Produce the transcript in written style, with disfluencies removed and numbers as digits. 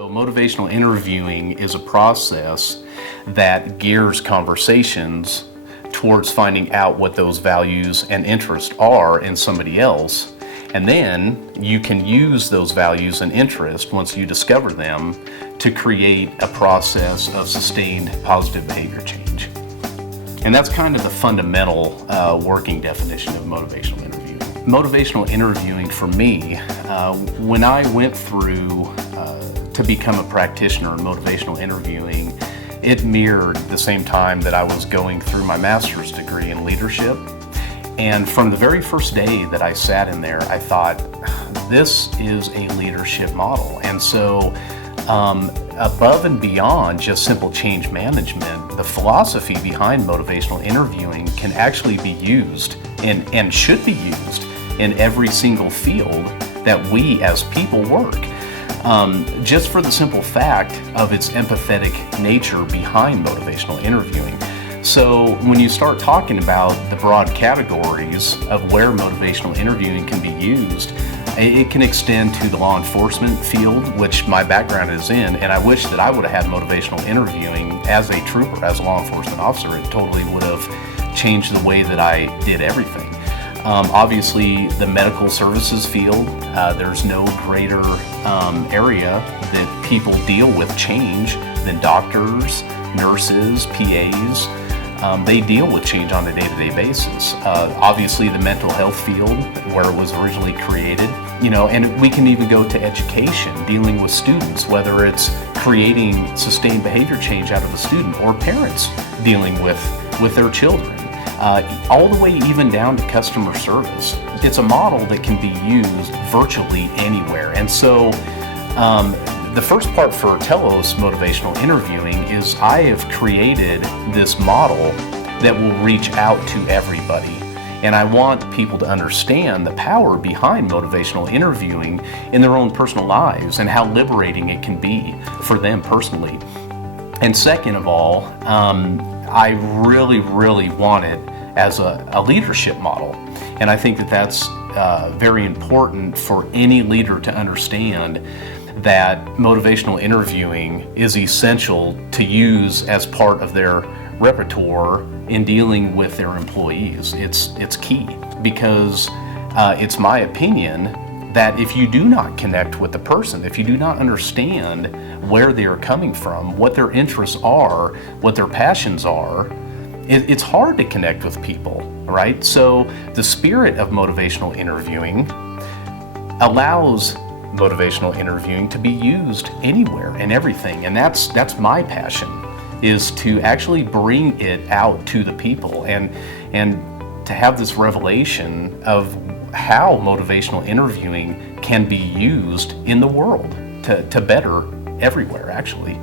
So motivational interviewing is a process that gears conversations towards finding out what those values and interests are in somebody else. And then you can use those values and interests, once you discover them, to create a process of sustained positive behavior change. And that's kind of the fundamental working definition of motivational interviewing. Motivational interviewing for me, when I went through to become a practitioner in motivational interviewing, it mirrored the same time that I was going through my master's degree in leadership. And from the very first day that I sat in there, I thought, this is a leadership model. And so above and beyond just simple change management, the philosophy behind motivational interviewing can actually be used and should be used in every single field that we as people work. Just for the simple fact of its empathetic nature behind motivational interviewing. So when you start talking about the broad categories of where motivational interviewing can be used, it can extend to the law enforcement field, which my background is in, and I wish that I would have had motivational interviewing as a trooper, as a law enforcement officer. It totally would have changed the way that I did everything. Obviously, the medical services field, there's no greater area that people deal with change than doctors, nurses, PAs. They deal with change on a day-to-day basis. Obviously, the mental health field, where it was originally created, and we can even go to education, dealing with students, whether it's creating sustained behavior change out of a student or parents dealing with their children. All the way even down to customer service. It's a model that can be used virtually anywhere. And so the first part for Telos motivational interviewing is I have created this model that will reach out to everybody. And I want people to understand the power behind motivational interviewing in their own personal lives and how liberating it can be for them personally. And second of all, I really want it as a leadership model. And I think that that's very important for any leader to understand, that motivational interviewing is essential to use as part of their repertoire in dealing with their employees. It's key, because it's my opinion that if you do not connect with the person, if you do not understand where they are coming from, what their interests are, what their passions are, it's hard to connect with people, right? So the spirit of motivational interviewing allows motivational interviewing to be used anywhere and everything. And that's my passion, is to actually bring it out to the people and to have this revelation of how motivational interviewing can be used in the world to better everywhere, actually.